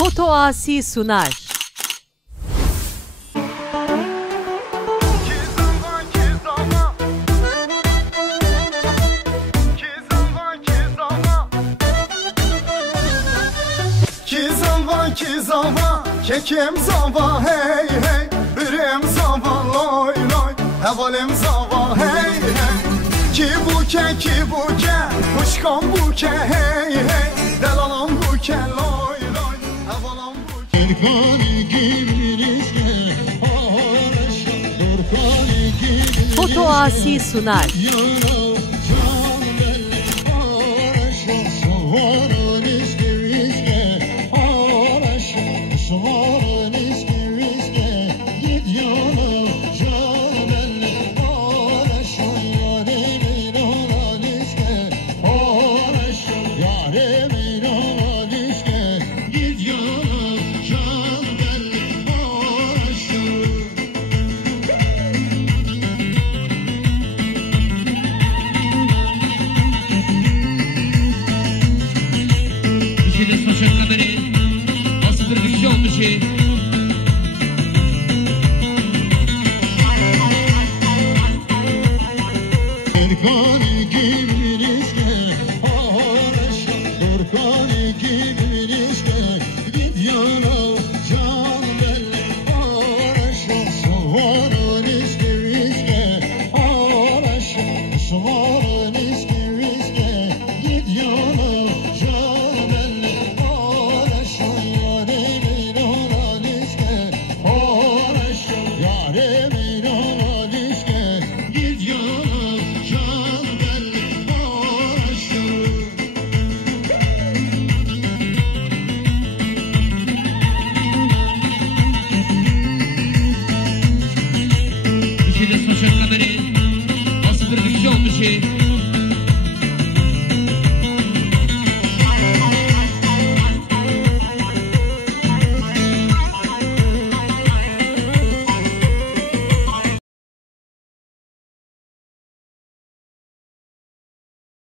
Foto Asi sunar. Zava, kekim zava, hey hey, birim zava, loy loy, havalim zava, hey hey. Ki buke, kuşkan buke, hey hey, delalam buke, loy loy, havalam buke. Foto Asi sunar.